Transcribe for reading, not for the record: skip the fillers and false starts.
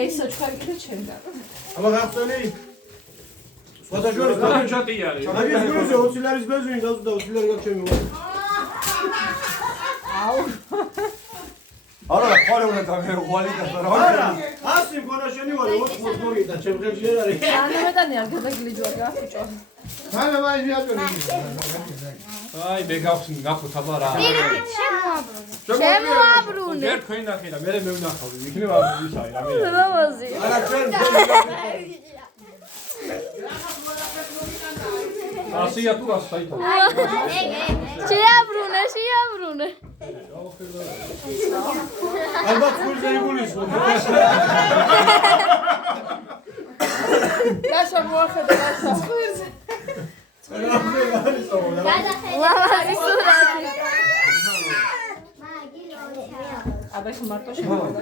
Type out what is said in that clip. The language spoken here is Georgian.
ესო ჩვენ კიდე ჩემდა. აბა გახსენი? სხვადასხვა ჩატი არის. მაგის გულზე 20 ლარის ბენზინი დაწუდა 20 ლარი გაქვს ჩემი ვარ. აუ. არა, ხარ უნდა გამეღვალი და რა. არა, ასე მქონა შენი ვარ 20 მოტორი და ჩემ ხელში არ არის. ანემედანია გადაგლიჯვა გახუჭო. მანე მაინც იაჭონი. აი, მე გახუთ აბა რა. შემოაბრუნე. მე თქვენ ნახე და მე მევნახავდი. იქნება ისაა რა მე. ლავაზი. არა ჩვენ ასია თუ რას საითა. შეაბრუნე. ალბათ გულზე იგულისო. გაშა მოახედა გაშა. ლავაზი სურათი. აბა ხმარტო შემოვიდა.